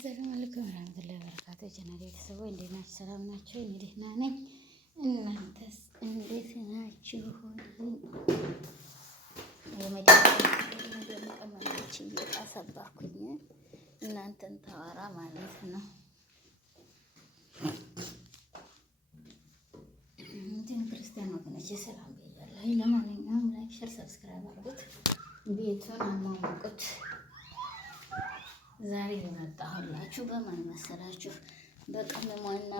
አሰላሙ አለይኩም ወራህመቱላሂ ወበረካቱህ። ጀናሪ ቤተሰቦች እንዴት ናችሁ? ሰላም ናችሁ? እኔ ደህና ነኝ። እናንተስ እንዴት ናችሁ? የመቀመጦች እየጣሰባኩኝ እናንተን ታወራ ማለት ነው። እንትን ክርስቲያን ወገኖች ሰላም ብያለሁ። ለማንኛውም ላይክ፣ ሼር፣ ሰብስክራይብ አድርጉት፣ ቤቱን አሟሙቁት። ዛሬ የመጣሁላችሁ በማን መሰላችሁ? በቅመሟና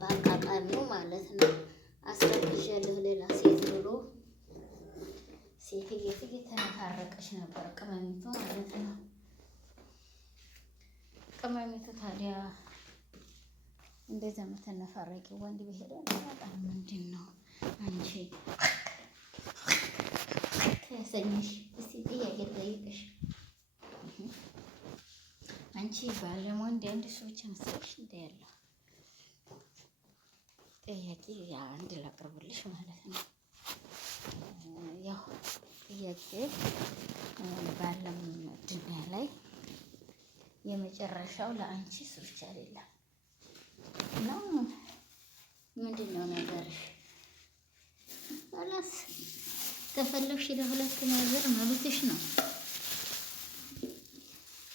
በአቃቃሚው ማለት ነው። አስረግዣለሁ ሌላ ሴት ብሎ ሴትዬ እየተነፋረቀች ነበር፣ ቅመሚቱ ማለት ነው። ቅመሚቱ ታዲያ እንደዛ የምትነፋረቂ ወንድ ብሄደ በጣም ምንድን ነው አንቺ ተሰኝሽ? እስቲ ጥያቄ ጠይቅሽ አንቺ ባለም ወንድ አንድ ሰው ብቻ መሰለሽ እንደ ያለው ጥያቄ አንድ ላቅርብልሽ ማለት ነው። ያው ጥያቄ ባለም ዱንያ ላይ የመጨረሻው ለአንቺ እሱ ብቻ አይደለም ነው። ምንድን ነው ነገርሽ? አላስ ከፈለግሽ ለሁለት ነገር መብትሽ ነው።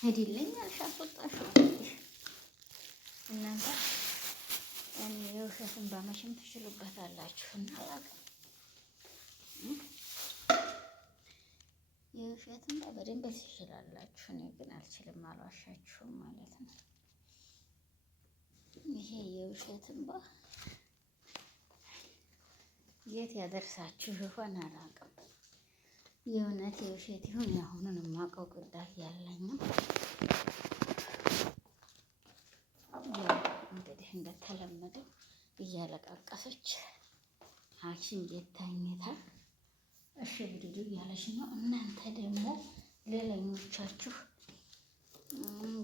ሄድልኝ አልሻፈጣሽ እናንተ እኔ የውሸትን ባመሽም ትችሉበታላችሁ እና የውሸትን በደንብ ትችላላችሁ። እኔ ግን አልችልም፣ አልዋሻችሁም ማለት ነው። ይሄ የውሸትን የት ያደርሳችሁ ይሆን አላውቅም። የእውነት የውሸት ይሁን የአሁኑን የማውቀው ጉዳይ ያለኝም እንግዲህ እንደተለመደው እያለቃቀሰች ሐኪም ቤት ተኝታ እሺ ብድዱ እያለች ነው። እናንተ ደግሞ ሌላኞቻችሁ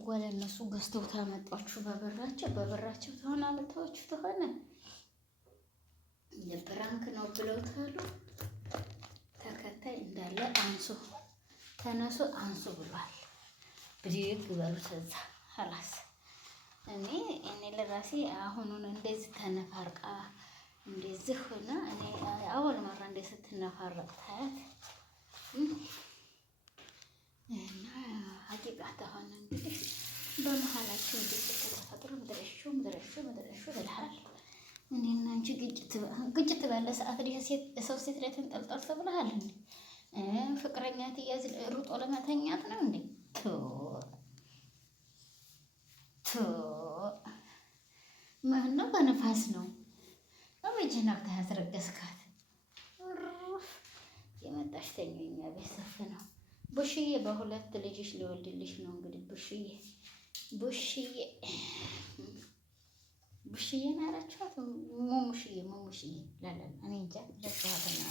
ወለ እነሱ ገዝተው ታመጧችሁ በብራቸው ተሆነ አመጣችሁ ተሆነ የፕራንክ ነው ብለው ታሉ ተከታይ እንዳለ አንሱ ተነሱ አንሱ ብሏል። ብድግ በሉ ተዛ ሀላስ እኔ ለራሴ አሁኑን እንደዚህ ተነፋርቃ እንደዚህ ሆነ እኔ አወል ማራ እንደዚህ ስትነፋረቅ ታያት እና ሀቂቃ ተሆነ እንግዲህ በመሀላችን ግጭት ተፈጥሮ ምድረሹ ልሃል እኔና አንቺ ግጭት ባለ ሰዓት ሰው ሴት ላይ ተንጠልጠል ተብለሃል እንዴ? ፍቅረኛ ትያዝ ሩጦ ለመተኛት ነው እንዴ? ምን ነው በነፋስ ነው በጀናብ ታያስረገስካት የመጣሽ ተኛኛ ቤት ሰፍ ነው። ቡሽዬ በሁለት ልጅሽ ሊወልድልሽ ነው እንግዲህ ቡሽዬ ናራችኋት ሙሙሽዬ ላለን እኔ እንጃ ለጽዋትና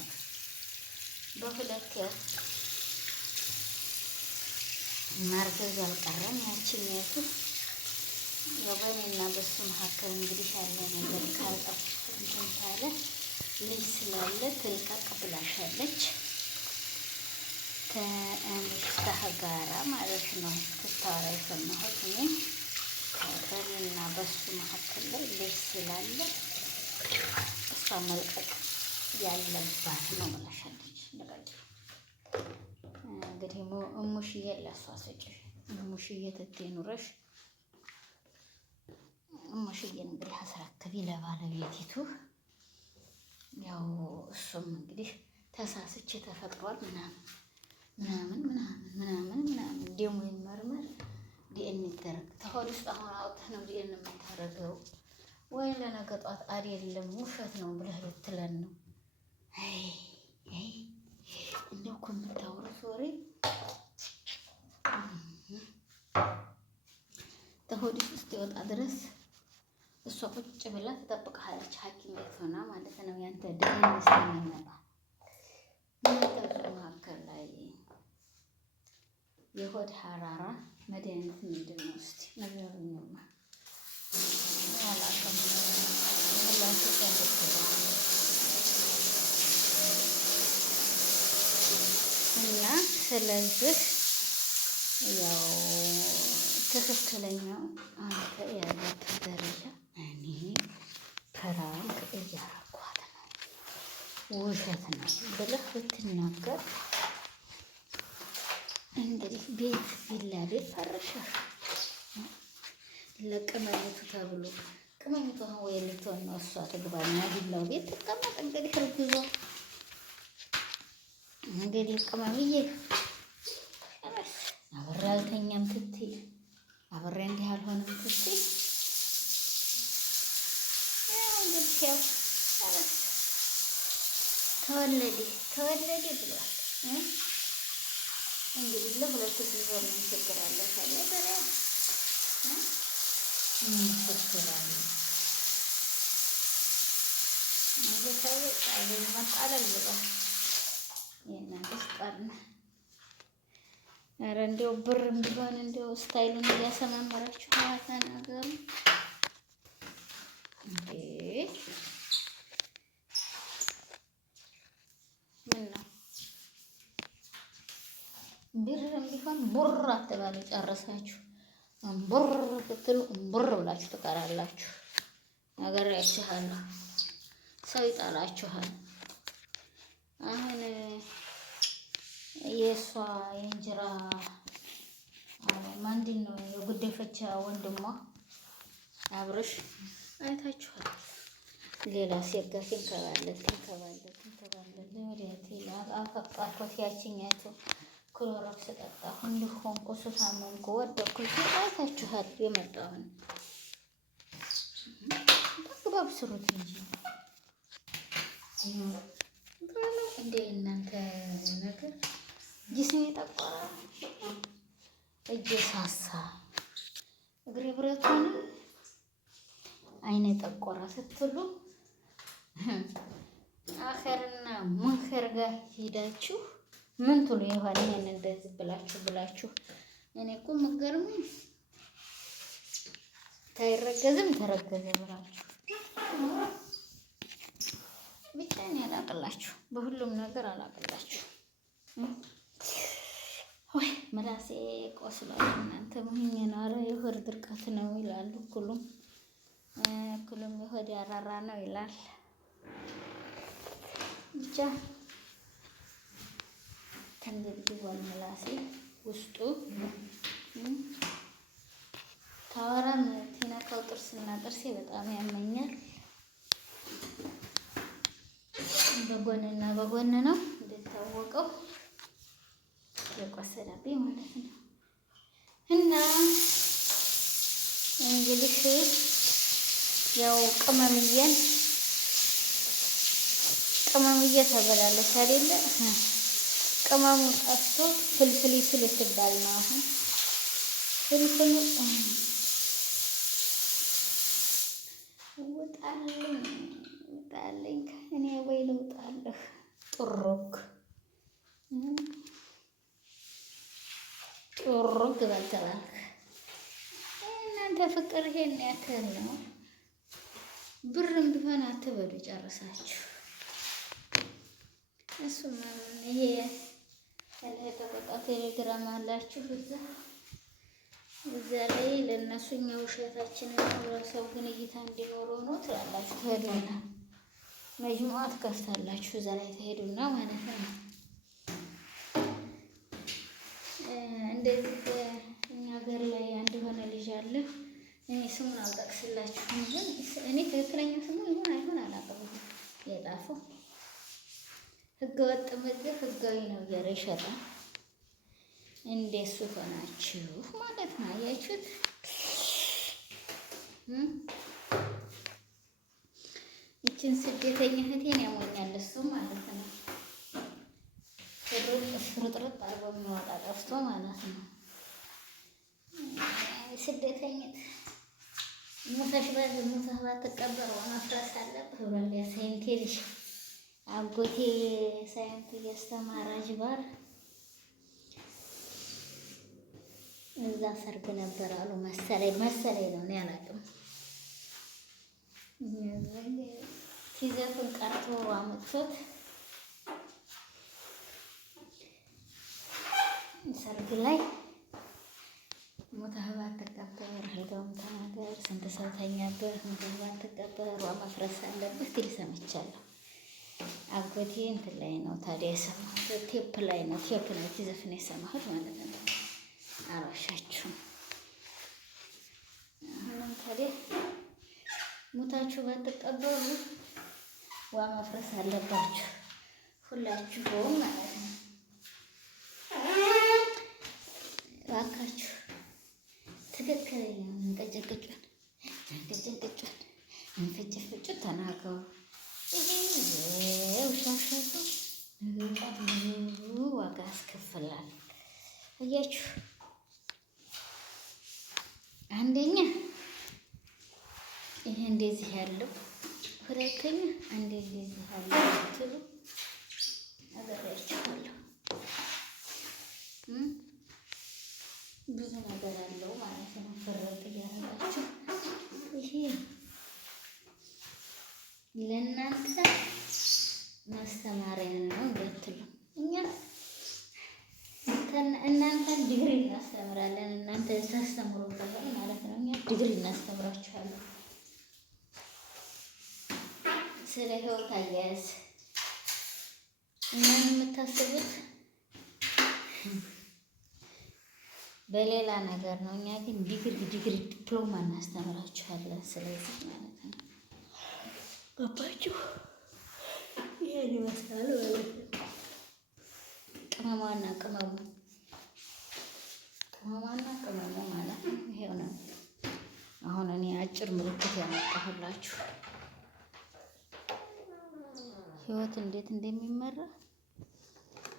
በሁለት ማርገዝ አልቀረም። ያችኛቱ በእኔና በሱ መካከል እንግዲህ ያለ ነገር ካልጠፍ እንትን ካለ ልጅ ስላለ ትልቀቅ ብላሻለች ከሚፍታህ ጋራ ማለት ነው። ስታወራ የሰማሁት እኔ በእኔና በሱ መካከል ላይ ልጅ ስላለ እሷ መልቀቅ ያለባት ነው ብላሻለች። እንግዲህ እሙሽዬ ለእሷ ስጭ እሙሽዬ ትቴ ኑረሽ እሙሽዬን እንግዲህ አስረክቢ ለባለቤቲቱ። ያው እሱም እንግዲህ ተሳስቼ ተፈጥሯል ምናምን ደሞ ይመርመር ዲኤን ይደረግ ተሆድ ውስጥ አሁን አውጥተህ ነው ዲኤን የምታደርገው ወይ ለነገ ጧት አይደለም ውሸት ነው ብለህ ልትለን ነው? እንደው እኮ የምታወሩት ወሬ ተሆድ ውስጥ ይወጣ ድረስ እሷ ቁጭ ብላ ትጠብቅሃለች። ሐኪም ቤት ሆና ማለት ነው። ያንተ ዲኤን ስለሚመጣ መካከል ላይ የሆድ ሐራራ መድኃኒት ምንድን ነው? እስቲ ነገሩኝማ። አላውቅም እና ስለዚህ ያው ትክክለኛው አንተ ያለበት ደረጃ እኔ ፕራንክ እያረኳት ነው ውሸት ነው ብለህ ብትናገር እንግዲህ ቤት ቪላ ቤት ፈረሸህ ለቅመኝቱ ተብሎ ቅመኝቱ አሁን ወይ ልትሆን ነው እሷ ትግባና ቪላው ቤት ትቀመጥ። እንግዲህ እርግዟ እንግዲህ ቅመምዬ አብሬ አልተኛም ትትይ አብሬ እንዲህ አልሆነም ትትይ እንግዲህ ያው ተወለደ ብሏል። እንግዲህ ለሁለቱ ሲሆን ምን ችግር አለ? ታዲያ ምን ችግር አለ? እንግዲህ ታዲያ መጣለል ብሏል። የእናንተስ ጣልና ኧረ እንደው ብርም ቢሆን እንደው ስታይሉን እያሰማመራችሁ ተናገሩ እንዴ! ምን ነው ብርም ቢሆን ቡር አትባሉ። ጨርሳችሁ ቡር ስትሉ ቡር ብላችሁ ትቀራላችሁ። ነግሬያችኋለሁ። ሰው ይጣላችኋል። አሁን የእሷ የእንጀራ ማንድን ነው የጉደፈቻ ወንድሟ አብርሽ አይታችኋል። ሌላ ሴት ጋር ትንከባለል ወዲያት ይላል። አፈቀርኩት ያችኛቱ ክሎሮክስ ጠጣሁ እንዲሆንኩ ሱሳመንኩ ወደኩ አይታችኋል። የመጣውን በአግባብ ስሩት እንጂ እንደ እናንተ ነገር ጅስሜ ጠቆረ፣ እጄ ሳሳ፣ እግሬ ብረት ሆነ፣ አይኔ ጠቆረ ስትሉ አኸርና መንኸር ጋር ሄዳችሁ ምን ትሉ ይሆን? ይሄን እንደዚህ ብላችሁ እኔ እኮ መገርመኝ ታይረገዝም ተረገዘ ብላችሁ ብቻ እኔ አላቅላችሁ፣ በሁሉም ነገር አላቅላችሁ። ወይ ምላሴ ቆስሏል። እናንተ ምንኛ ነው? ኧረ የሆድ ድርቀት ነው ይላሉ። እኩሉም የሆድ ያራራ ነው ይላል። ብቻ ተንደብድቧል ምላሴ ውስጡ ታወራም ቲነካው ጥርስና ጥርሴ በጣም ያመኛል። በጎንና በጎን ነው እንደታወቀው የቆሰለብኝ ማለት ነው። እና እንግዲህ ያው ቅመምዬ ተበላለች አይደለ? ቅመሙ ጠፍቶ ፍልፍሊቱ ልትባል ነው አሁን ፍልፍሉ ውጣልኝ እኔ ወይ ልውጣለሁ። ጡሩግ በልተባልክ እናንተ ፍቅር ይሄን ያክል ነው። ብርም ቢሆን አትበሉ ጨርሳችሁ። እሱማ ይሄ የተቆጣ ቴሌግራም አላችሁ እዛ ላይ ለእነሱ እኛ ውሸታችንን ሰው ግን እይታ እንዲኖረው ነው ትላላችሁ። ትሄዱና መጅሙዓ ትከፍታላችሁ። እዛ ላይ ትሄዱና ማለት ነው። እንደዚህ እኛ ሀገር ላይ አንድ የሆነ ልጅ አለ። እኔ ስሙን አልጠቅስላችሁም፣ ግን እኔ ትክክለኛ ስሙ ይሆን አይሆን አላውቅም። የጻፈው ህገወጥ ምግብ ህጋዊ ነው እያለ ይሸጣል። እንደሱ ሆናችሁ ማለት ነው። አያችሁት? ይችን ስደተኛ እህቴን ያሞኛል እሱ ማለት ነው። ፍርጥርጥ አርጎ የሚወጣ ጠፍቶ ማለት ነው። ስደተኝት ሙተሽ ሙተህ ባትቀበር መፍረስ አለብህ ብሏል። ያ ሳይንቴ ልጅ አጎቴ ሳይንት እያስተማረ ጅባር እዛ ሰርግ ነበር አሉ መሰለኝ ነው እኔ አላውቅም። ሲዘፍን ቀርቶ አመጥቶት ሰርግ ላይ ሞተህ ባትቀበር አልጋውም ተናገር፣ ስንት ሰው ተኛበት፣ ሞተህ ባትቀበር ውሃ ማፍረስ አለብህ ትል ሰምቻለሁ። አጎቴ እንትን ላይ ነው ታዲያ የሰማሁት፣ ቴፕ ላይ ነው ዘፍን የሰማሁት ማለት ነው። አልዋሻችሁም። አሁንም ታዲያ ሞታችሁ ባትቀበሩ ውሃ ማፍረስ አለባችሁ ሁላችሁም ማለት ነው። እባካችሁ ትክክለኛ እንቀጭቅጩን እንፍጭፍጩን ተናገሩ። ይሄ ውሻሻቱ ነገጣት ብዙ ዋጋ ያስከፍላል። እያችሁ አንደኛ ይሄ እንደዚህ ያለው፣ ሁለተኛ እንደዚህ ያለው ትሉ አገራችኋለሁ። ብዙ ነገር አለው ማለት ነው። ፍርጥ እያደረጋችሁ ይሄ ለእናንተ ማስተማሪያ ነው እንዳትሉ። እኛ እናንተን ዲግሪ እናስተምራለን፣ እናንተ ታስተምሩ ማለት ነው። እኛ ዲግሪ እናስተምራችኋለን ስለ ህይወት አያያዝ። እናንተ የምታስቡት በሌላ ነገር ነው። እኛ ግን ዲግሪ ዲፕሎማ እናስተምራችኋለን። ስለዚህ ማለት ነው ገባችሁ? ይሄን ይመስላል ማለት ነው። ቅመሟና ቅመሙ ማለት ነው። ይሄው ነው። አሁን እኔ አጭር ምልክት ያመጣሁላችሁ ህይወት እንዴት እንደሚመራ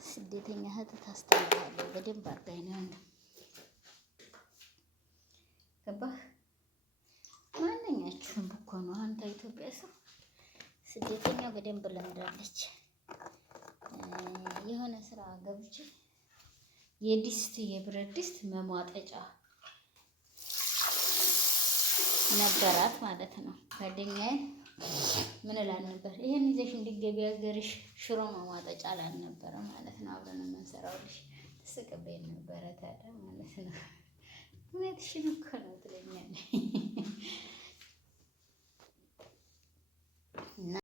ስደተኛ እህት ታስተምራለች በደንብ አድርጋኝ ነው እንዴ ገባህ? ማንኛችሁም እኮ ነው አንተ ኢትዮጵያ ሰው ስደተኛ በደንብ ለምዳለች። የሆነ ስራ ገብቼ የብረት ድስት መሟጠጫ ነበራት ማለት ነው። ጓደኛዬ ምን እላል ነበር? ይሄን ይዘሽ እንዲገቢ ሀገርሽ ሽሮ መሟጠጫ ላል ነበረ ማለት ነው። አብረን የምንሰራው ልጅ ትስቅብኝ ነበረ ታዲያ ማለት ነው። እውነትሽን እኮ ነው ትለኛለች።